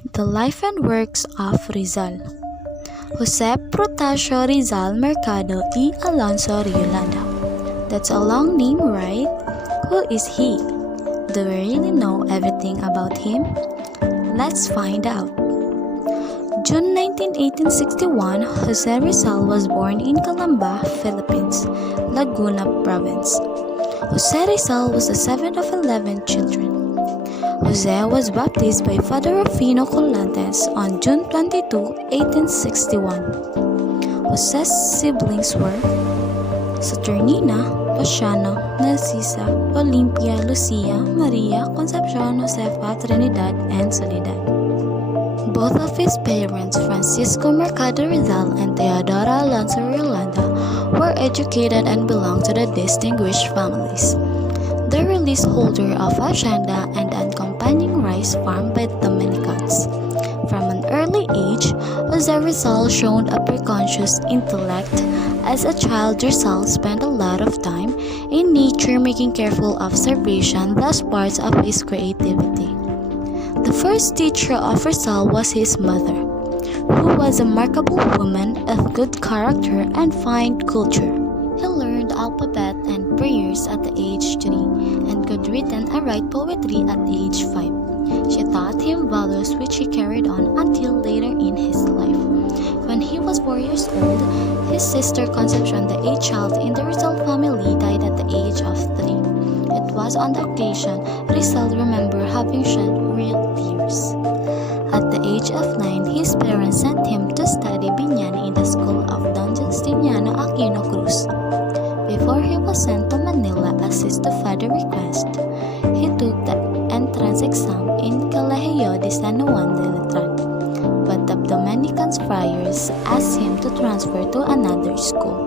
The life and works of Rizal. Jose Protasio Rizal Mercado y Alonso Riolanda. That's a long name, right? Who is he? Do we really know everything about him? Let's find out. June 19, 1861, Jose Rizal was born in Calamba, Philippines, Laguna Province. Jose Rizal was the seventh of 11 children. Jose was baptized by Father Rufino Colantes on June 22, 1861. Jose's siblings were Saturnina, Pasiano, Narcisa, Olympia, Lucia, Maria, Concepcion, Josefa, Trinidad, and Soledad. Both of his parents, Francisco Mercado Rizal and Teodora Alonso Riolanda, were educated and belonged to the distinguished families. They were leaseholder of hacienda and accompanying rice farm by Dominicans. From an early age, Jose Rizal showed a precocious intellect. As a child, Rizal spent a lot of time in nature making careful observation, thus parts of his creativity. The first teacher of Rizal was his mother, who was a remarkable woman of good character and fine culture. He learned alphabet and prayers at the age 3 and could read and write poetry at age 5. She taught him values which he carried on until later in his life. When he was 4 years old, his sister Concepcion, the eighth child in the Rizal family, died at the age of 3. It was on the occasion Rizal remembered having shed real tears. At the age of 9, his parents sent him to study Binyani in the school of Don Justiniano Aquino Cruz. Before he was sent to Manila as his father's request, he took the entrance exam in Colegio de San Juan de Letran, but the Dominican friars asked him to transfer to another school.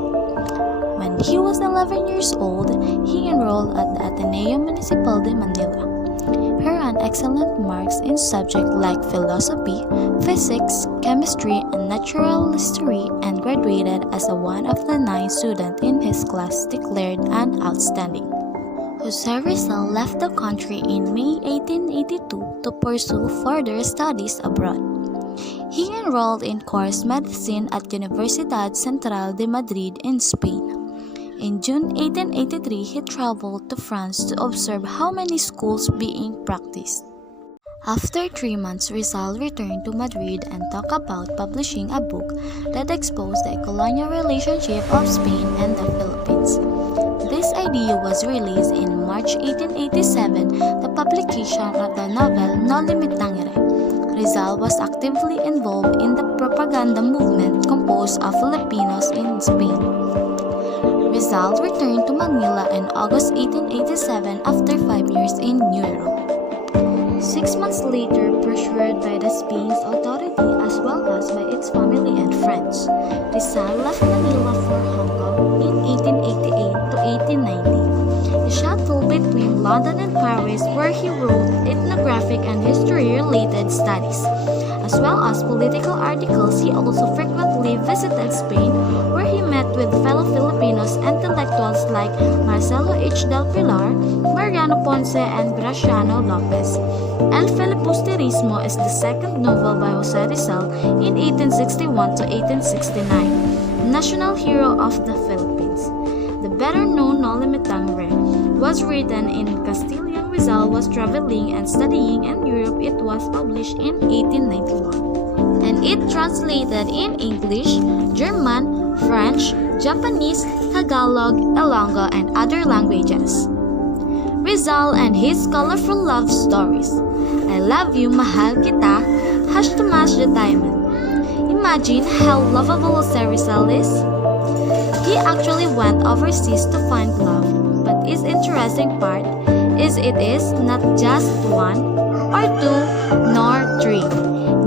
When he was 11 years old, he enrolled at the Ateneo Municipal de Manila. He earned excellent marks in subjects like philosophy, physics, chemistry, and natural history, and graduated as one of the 9 students in his class declared an outstanding. Jose Rizal left the country in May 1882 to pursue further studies abroad. He enrolled in course medicine at Universidad Central de Madrid in Spain. In June 1883, he traveled to France to observe how many schools being practiced. After 3 months, Rizal returned to Madrid and talked about publishing a book that exposed the colonial relationship of Spain and the Philippines. This idea was released in March 1887, the publication of the novel No Limitangere. Rizal was actively involved in the propaganda movement composed of Filipinos in Spain. Rizal returned to Manila in August 1887 after 5 years in Europe. 6 months later, pressured by the Spain's authority as well as by its family and friends, Rizal left Manila for Hong Kong in 1888 to 1890. He shuttled between London and Paris, where he wrote ethnographic and history-related studies. As well as political articles, he also frequently visited Spain, where he met with fellow Filipinos intellectuals like Marcelo H. del Pilar, Mariano Ponce, and Graciano Lopez. El Filibusterismo is the second novel by Jose Rizal in 1861 to 1869, national hero of the Philippines. The better-known No Limitangere was written in Castilian. Rizal was traveling and studying in Europe. It was published in 1891, and it translated in English, German, French, Japanese, Tagalog, Ilonggo, and other languages. Rizal and his colorful love stories. I love you, mahal kita, Tomas the Diamond. Imagine how lovable Jose Rizal is. He actually went overseas to find love, but its interesting part is it is not just 1 or 2 nor 3.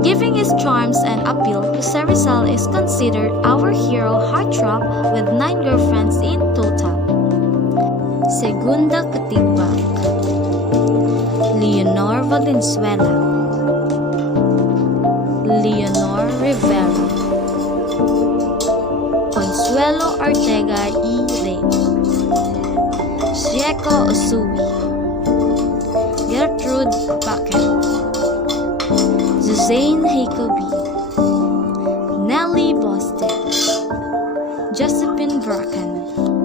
Giving his charms and appeal, Jose Rizal is considered our hero heartthrob with 9 girlfriends in total. Segunda Katigbak. Leonor Valenzuela, Leonor Rivera, Consuelo Ortega y Rey, Sieko Usui, Gertrude Bucket, Zane Jacobi, Nellie Boston, Josephine Bracken,